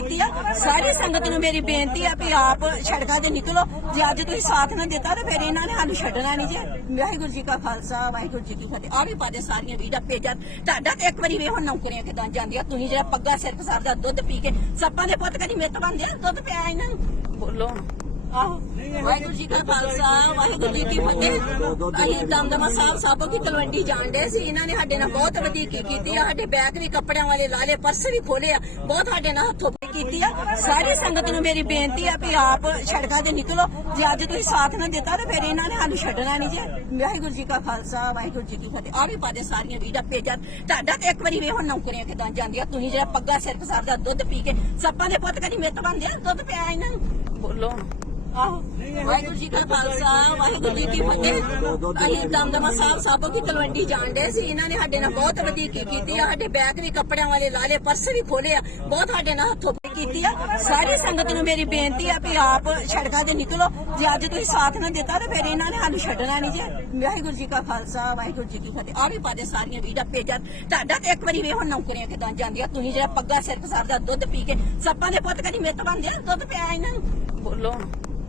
ਕੀਤੀ ਆ। ਸਾਰੀ ਸੰਗਤ ਨੂੰ ਮੇਰੀ ਬੇਨਤੀ ਆ ਵੀ ਆਪ ਸੜਕਾਂ ਤੇ ਨਿਕਲੋ। ਜੇ ਅੱਜ ਤੁਸੀਂ ਸਾਥ ਨਾ ਦਿੱਤਾ ਤਾਂ ਫਿਰ ਇਹਨਾਂ ਨੇ ਸਾਨੂੰ ਛੱਡਣਾ ਨਹੀਂ ਜੇ। ਵਾਹਿਗੁਰੂ ਜੀ ਕਾ ਖਾਲਸਾ, ਵਾਹਿਗੁਰੂ ਜੀ ਕੀ ਫਤਿਹ। ਆ ਵੀ ਪਾਦੇ ਸਾਰੀਆਂ ਵੀਡੀਓ ਪੇਜਾਂ ਤੁਹਾਡਾ ਤੇ ਇੱਕ ਵਾਰੀ ਵੇ ਹੁਣ ਨੌਕਰੀਆਂ ਕਿਦਾਂ ਜਾਂਦੀਆਂ? ਤੁਸੀਂ ਜਿਹੜਾ ਪੱਗਾ ਸਿਰ ਪਸਾਰ ਦਾ ਦੁੱਧ ਪੀ ਕੇ ਸੱਪਾਂ ਦੇ ਪੁੱਤ ਕਦੀ ਮਿੱਤ ਬਣਦੇ ਆ? ਦੁੱਧ ਪਿਆ ਇਹਨਾਂ ਨੂੰ? ਬੋਲੋ। ਵਾਹਿਗੁਰੂ ਜੀ ਕਾ ਖਾਲਸਾ, ਵਾਹਿਗੁਰੂ ਜੀ ਕੀ ਫਤਿਹ। ਅਲੀ ਦਮਦਮਾ ਸਾਹਿਬ ਸਾਬੋ ਕੀ ਤਲਵੰਡੀ ਜਾਣਦੇ ਸੀ। ਇਹਨਾਂ ਨੇ ਸਾਡੇ ਨਾਲ ਬਹੁਤ ਵਧੀਕੀ ਕੀਤੀ ਆ। ਸਾਡੇ ਬੈਗ ਵੀ ਕੱਪੜਿਆਂ ਵਾਲੇ ਲਾ ਪਰਸ ਵੀ ਖੋਲੇ ਆ। ਬਹੁਤ ਸਾਡੇ ਨਾਲ ਹੱਥੋਂ ਕੀਤੀ ਆ। ਸਾਰੀ ਸੰਗਤ ਨੂੰ ਮੇਰੀ ਬੇਨਤੀ ਆ ਵੀ ਆਪ ਸੜਕਾਂ ਤੇ ਨਿਕਲੋ। ਜੇ ਅੱਜ ਤੁਸੀਂ ਸਾਥ ਨਾ ਦਿੱਤਾ ਤਾਂ ਫਿਰ ਇਹਨਾਂ ਨੇ ਸਾਨੂੰ ਛੱਡਣਾ ਨਹੀਂ ਜੀ। ਵਾਹਿਗੁਰੂ ਜੀ ਕਾ ਖਾਲਸਾ, ਵਾਹਿਗੁਰੂ ਜੀ ਕੀ ਫਤਿਹ। ਆ ਵੀ ਪਾਦੇ ਸਾਰੀਆਂ ਵੀਡੀਓ ਪੇਜਾਂ ਤੁਹਾਡਾ ਤੇ ਇੱਕ ਵਾਰੀ ਵੇ ਹੁਣ ਨੌਕਰੀਆਂ ਕਿਦਾਂ ਜਾਂਦੀਆਂ? ਤੁਸੀਂ ਜਿਹੜਾ ਪੱਗਾ ਸਿਰ ਪਸਾਰ ਦਾ ਦੁੱਧ ਪੀ ਕੇ, ਸੱਪਾਂ ਦੇ ਪੁੱਤ ਕਦੀ ਮਿੱਤ ਬਣਦੇ ਆ? ਦੁੱਧ ਪਿਆ ਇਹਨਾਂ ਨੂੰ? ਬੋਲੋ ਆਹੋ। ਵਾਹਿਗੁਰੂ ਜੀ ਕਾ ਖਾਲਸਾ, ਵਾਹਿਗੁਰੂ ਜੀ ਕੀ ਫਤਿਹ। ਅਸੀਂ ਦਮਦਮਾ ਸਾਹਿਬ ਸਾਬੋ ਕੀ ਤਲਵੰਡੀ ਜਾਣਦੇ ਸੀ। ਇਹਨਾਂ ਨੇ ਸਾਡੇ ਨਾਲ ਬਹੁਤ ਵਧੀਕੀ ਕੀਤੀ ਆ। ਸਾਡੇ ਬੈਗ ਵੀ ਕੱਪੜਿਆਂ ਵਾਲੇ ਲਾ ਲਏ, ਪਰਸ ਵੀ ਖੋਲੇ ਆ। ਬਹੁਤ ਸਾਡੇ ਨਾਲ ਹੱਥੋਂ ਕੀਤੀ ਆ। ਸਾਰੀ ਸੰਗਤ ਨੂੰ ਮੇਰੀ ਬੇਨਤੀ ਆ ਵੀ ਆਪ ਸੜਕਾਂ ਤੇ ਨਿਕਲੋ। ਜੇ ਅੱਜ ਤੁਸੀਂ ਸਾਥ ਨਾ ਦਿੱਤਾ ਤਾਂ ਫਿਰ ਇਹਨਾਂ ਨੇ ਸਾਨੂੰ ਛੱਡਣਾ ਨਹੀਂ ਜੀ। ਵਾਹਿਗੁਰੂ ਜੀ ਕਾ ਖਾਲਸਾ, ਵਾਹਿਗੁਰੂ ਜੀ ਕੀ ਫਤਿਹ। ਆ ਵੀ ਪਾਦੇ ਸਾਰੀਆਂ ਵੀਡੀਓ ਪੇਜਾਂ ਤੁਹਾਡਾ ਤੇ ਇੱਕ ਵਾਰੀ ਵੇ ਹੁਣ ਨੌਕਰੀਆਂ ਕਿਦਾਂ ਜਾਂਦੀਆਂ? ਤੁਸੀਂ ਜਿਹੜਾ ਪੱਗਾ ਸਿਰ ਪਸਾਰ ਦਾ ਦੁੱਧ ਪੀ ਕੇ, ਸੱਪਾਂ ਦੇ ਪੁੱਤ ਕਦੀ ਮਿੱਤ ਬਣਦੇ ਆ? ਦੁੱਧ ਪਿਆ ਇਹਨਾਂ ਨੂੰ? ਬੋਲੋ।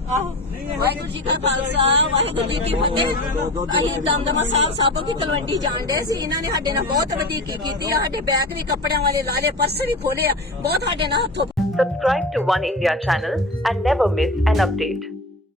ਆਹੋ ਵਾਹਿਗੁਰੂ ਜੀ ਕਾ ਖਾਲਸਾ, ਵਾਹਿਗੁਰੂ ਜੀ ਕੀ ਫਤਿਹ। ਅਲੀ ਦਮਦਮਾ ਸਾਹਿਬ ਸਾਬੋ ਕੀ ਤਲਵੰਡੀ ਜਾਣਦੇ ਸੀ। ਇਹਨਾਂ ਨੇ ਸਾਡੇ ਨਾਲ ਬਹੁਤ ਵਧੀਕੀ ਕੀਤੀ ਆ। ਸਾਡੇ ਬੈਗ ਵੀ ਕੱਪੜਿਆਂ ਵਾਲੇ ਲਾ ਲਏ, ਪਰਸ ਵੀ ਖੋਲੇ ਆ। ਬਹੁਤ ਸਾਡੇ ਨਾਲ ਹੱਥੋਂ Subscribe to One India channel and never miss an update.